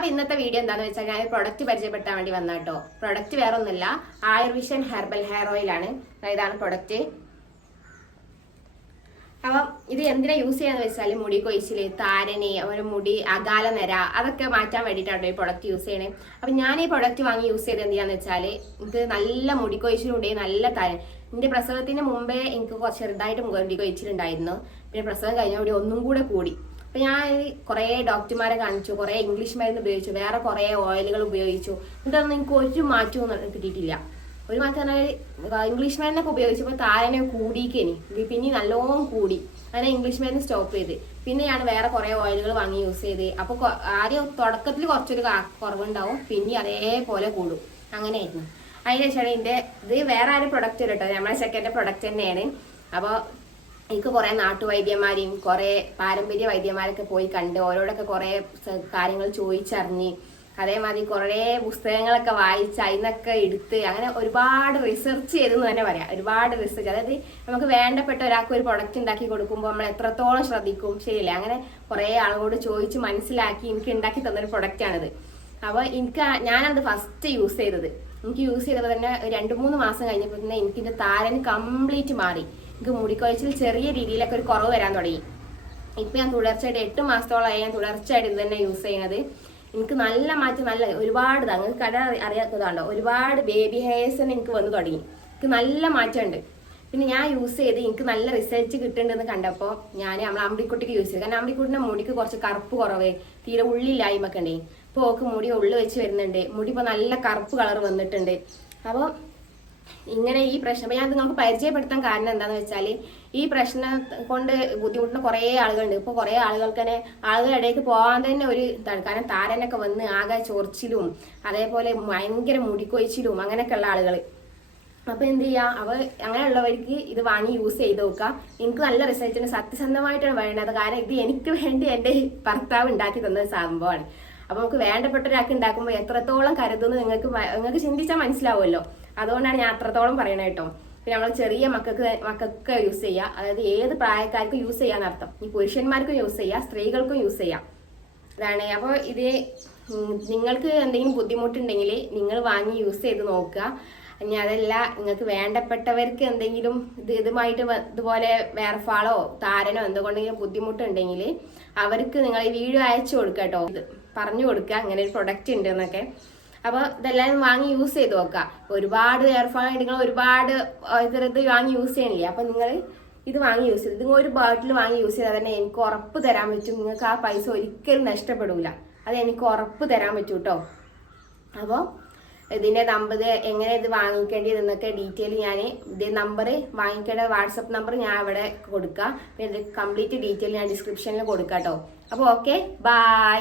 അപ്പൊ ഇന്നത്തെ വീഡിയോ എന്താണെന്ന് വെച്ചാൽ ഞാൻ പ്രൊഡക്റ്റ് പരിചയപ്പെടുത്താൻ വേണ്ടി വന്ന കേട്ടോ. പ്രൊഡക്റ്റ് വേറെ ഒന്നുമില്ല, ആയുർവിഷൻ ഹെർബൽ ഹെയർ ഓയിൽ ആണ്. ഇതാണ് പ്രൊഡക്റ്റ്. അപ്പം ഇത് എന്തിനാ യൂസ് ചെയ്യാന്ന് വെച്ചാൽ മുടി കൊഴിച്ചില്, താരന്, ഒരു മുടി അകാല നിര അതൊക്കെ മാറ്റാൻ വേണ്ടിയിട്ടാണ് ഈ പ്രൊഡക്റ്റ് യൂസ് ചെയ്യണേ. അപ്പം ഞാൻ ഈ പ്രൊഡക്റ്റ് വാങ്ങി യൂസ് ചെയ്ത് എന്തിനാന്ന് വെച്ചാൽ എനിക്ക് നല്ല മുടി കൊഴിച്ചിലുണ്ട്, നല്ല താരൻ. എന്റെ പ്രസവത്തിന് മുമ്പേ എനിക്ക് ചെറുതായിട്ട് മുടി കൊഴിച്ചിലുണ്ടായിരുന്നു. പിന്നെ പ്രസവം കഴിഞ്ഞോടെ ഒന്നും കൂടെ കൂടി. അപ്പൊ ഞാൻ കുറെ ഡോക്ടർമാരെ കാണിച്ചു, കുറെ ഇംഗ്ലീഷ് മരുന്ന് ഉപയോഗിച്ചു, വേറെ കുറെ ഓയിലുകൾ ഉപയോഗിച്ചു. ഇതൊന്നും എനിക്ക് ഒരു മാറ്റവും കിട്ടിയിട്ടില്ല. ഒരു മാറ്റം പറഞ്ഞാൽ ഇംഗ്ലീഷ് മരുന്നൊക്കെ ഉപയോഗിച്ചപ്പോൾ താരനെ കൂടിക്കേനി, പിന്നെ നല്ലോണം കൂടി. അങ്ങനെ ഇംഗ്ലീഷ് മരുന്ന് സ്റ്റോപ്പ് ചെയ്ത് പിന്നെ ഞാൻ വേറെ കുറെ ഓയിലുകൾ വാങ്ങി യൂസ് ചെയ്ത്. അപ്പൊ ആദ്യം തുടക്കത്തിൽ കുറച്ചൊരു കുറവുണ്ടാവും, പിന്നെ അതേപോലെ കൂടും. അങ്ങനെയായിരുന്നു. അതിനുശേഷമാണ് ഇത് വേറെ ആരും പ്രൊഡക്റ്റ് കേട്ടോ, നമ്മളെ സെക്കൻഡ് പ്രൊഡക്റ്റ് തന്നെയാണ്. അപ്പോൾ എനിക്ക് കുറെ നാട്ടുവൈദ്യന്മാരെയും കുറെ പാരമ്പര്യ വൈദ്യന്മാരൊക്കെ പോയി കണ്ട് ഓരോടൊക്കെ കുറെ കാര്യങ്ങൾ ചോദിച്ചറിഞ്ഞ്, അതേമാതിരി കുറെ പുസ്തകങ്ങളൊക്കെ വായിച്ച് അതിനൊക്കെ എടുത്ത് അങ്ങനെ ഒരുപാട് റിസർച്ച് ചെയ്തെന്ന് തന്നെ പറയാം. ഒരുപാട് റിസർച്ച്, അതായത് നമുക്ക് വേണ്ടപ്പെട്ട ഒരാൾക്ക് ഒരു പ്രൊഡക്റ്റ് ഉണ്ടാക്കി കൊടുക്കുമ്പോൾ നമ്മൾ എത്രത്തോളം ശ്രദ്ധിക്കും, ശരിയല്ലേ? അങ്ങനെ കുറെ ആളോട് ചോദിച്ച് മനസ്സിലാക്കി എനിക്ക് ഉണ്ടാക്കി തന്നൊരു പ്രൊഡക്റ്റാണിത്. അപ്പോൾ ഞാനത് ഫസ്റ്റ് യൂസ് ചെയ്തത്. എനിക്ക് യൂസ് ചെയ്തപ്പോൾ തന്നെ 2-3 മാസം കഴിഞ്ഞപ്പോൾ തന്നെ എനിക്കിന്റെ താരന് കംപ്ലീറ്റ് മാറി. എനിക്ക് മുടിക്കൊഴിച്ചിൽ ചെറിയ രീതിയിലൊക്കെ ഒരു കുറവ് വരാൻ തുടങ്ങി. ഇപ്പൊ ഞാൻ തുടർച്ചയായിട്ട് 8 മാസത്തോളമായി ഞാൻ തുടർച്ചയായിട്ട് ഇത് തന്നെ യൂസ് ചെയ്യുന്നത്. എനിക്ക് നല്ല മാറ്റം, നല്ല ഒരുപാട് നിങ്ങൾക്ക് കട അറിയാത്തതാണോ, ഒരുപാട് ബേബി ഹെയർസ് തന്നെ എനിക്ക് വന്നു തുടങ്ങി. എനിക്ക് നല്ല മാറ്റമുണ്ട്. പിന്നെ ഞാൻ യൂസ് ചെയ്ത് എനിക്ക് നല്ല റിസൾട്ട് കിട്ടുന്നുണ്ടെന്ന് കണ്ടപ്പോൾ ഞാൻ നമ്മളെ അമ്പിക്കുട്ടിക്ക് യൂസ് ചെയ്തു. കാരണം അമ്പിക്കുട്ടിന്റെ മുടിക്ക് കുറച്ച് കറുപ്പ് കുറവ്, തീരെ ഉള്ളിലായ്മൊക്കെ ഉണ്ട്. ഇപ്പോൾ ഓക്ക് മുടി ഉള്ളു വെച്ച് വരുന്നുണ്ട്, മുടി ഇപ്പോൾ നല്ല കറുപ്പ് കളർ വന്നിട്ടുണ്ട്. അപ്പോൾ ഇങ്ങനെ ഈ പ്രശ്നം അപ്പൊ ഞാൻ നിങ്ങൾക്ക് പരിചയപ്പെടുത്താൻ കാരണം എന്താന്ന് വെച്ചാൽ ഈ പ്രശ്നം കൊണ്ട് ബുദ്ധിമുട്ടുന്ന കുറെ ആളുകളുണ്ട്. ഇപ്പൊ കുറെ ആളുകൾക്ക് തന്നെ ആളുകളുടെ ഇടയ്ക്ക് പോകാൻ തന്നെ ഒരു ഇതാണ്. കാരണം താരനൊക്കെ വന്ന് ആകെ ചൊറിച്ചിലും അതേപോലെ ഭയങ്കര മുടിക്കൊഴിച്ചിലും അങ്ങനെയൊക്കെ ഉള്ള ആളുകൾ. അപ്പൊ എന്ത് ചെയ്യാ, അങ്ങനെയുള്ളവർക്ക് ഇത് വാങ്ങി യൂസ് ചെയ്ത് നോക്കുക. എനിക്ക് നല്ല റിസൾട്ടിന് സത്യസന്ധമായിട്ടാണ് വേണ്ടത്. കാരണം ഇത് എനിക്ക് വേണ്ടി എന്റെ ഭർത്താവ് ഉണ്ടാക്കി തന്ന സംഭവമാണ്. അപ്പൊ നമുക്ക് വേണ്ടപ്പെട്ട ഒരാൾക്ക് ഉണ്ടാക്കുമ്പോൾ എത്രത്തോളം കരുതുന്നു നിങ്ങൾക്ക് ചിന്തിച്ചാൽ മനസ്സിലാവുമല്ലോ. അതുകൊണ്ടാണ് ഞാൻ അത്രത്തോളം പറയണത് കേട്ടോ. പിന്നെ നമ്മൾ ചെറിയ മക്കൾക്ക് യൂസ് ചെയ്യാം, അതായത് ഏത് പ്രായക്കാർക്കും യൂസ് ചെയ്യാന്നർത്ഥം. ഈ പുരുഷന്മാർക്കും യൂസ് ചെയ്യാം, സ്ത്രീകൾക്കും യൂസ് ചെയ്യാം. അതാണ്. അപ്പോൾ ഇത് നിങ്ങൾക്ക് എന്തെങ്കിലും ബുദ്ധിമുട്ടുണ്ടെങ്കിൽ നിങ്ങൾ വാങ്ങി യൂസ് ചെയ്ത് നോക്കുക. ഇനി അതല്ല നിങ്ങൾക്ക് വേണ്ടപ്പെട്ടവർക്ക് എന്തെങ്കിലും ഇതുമായിട്ട് ഇതുപോലെ വേർഫാളോ താരനോ എന്തുകൊണ്ടെങ്കിലും ബുദ്ധിമുട്ടുണ്ടെങ്കിൽ അവർക്ക് നിങ്ങൾ ഈ വീഡിയോ അയച്ചു കൊടുക്കുക കേട്ടോ. ഇത് പറഞ്ഞു കൊടുക്കുക അങ്ങനെ ഒരു പ്രൊഡക്റ്റ് ഉണ്ട് എന്നൊക്കെ. അപ്പോൾ ഇതെല്ലാം വാങ്ങി യൂസ് ചെയ്ത് നോക്കുക. ഒരുപാട് എയർഫോൺ നിങ്ങൾ ഒരുപാട് ഇത് വാങ്ങി യൂസ് ചെയ്യണില്ലേ, അപ്പൊ നിങ്ങൾ ഇത് വാങ്ങി യൂസ് ചെയ്ത് നിങ്ങൾ ഒരു ബോട്ടിൽ വാങ്ങി യൂസ് ചെയ്താൽ തന്നെ എനിക്ക് ഉറപ്പ് തരാൻ പറ്റും, നിങ്ങൾക്ക് ആ പൈസ ഒരിക്കലും നഷ്ടപ്പെടൂല. അത് എനിക്ക് ഉറപ്പ് തരാൻ പറ്റൂ കേട്ടോ. അപ്പോൾ ഇതിന്റെ നമ്പർ എങ്ങനെ ഇത് വാങ്ങിക്കേണ്ടതെന്നൊക്കെ ഡീറ്റെയിൽ ഞാൻ ഇതേ നമ്പർ വാങ്ങിക്കേണ്ട വാട്സപ്പ് നമ്പർ ഞാൻ ഇവിടെ കൊടുക്കാം. പിന്നെ കംപ്ലീറ്റ് ഡീറ്റെയിൽ ഞാൻ ഡിസ്ക്രിപ്ഷനിൽ കൊടുക്കാം കേട്ടോ. അപ്പോൾ ഓക്കെ, ബൈ.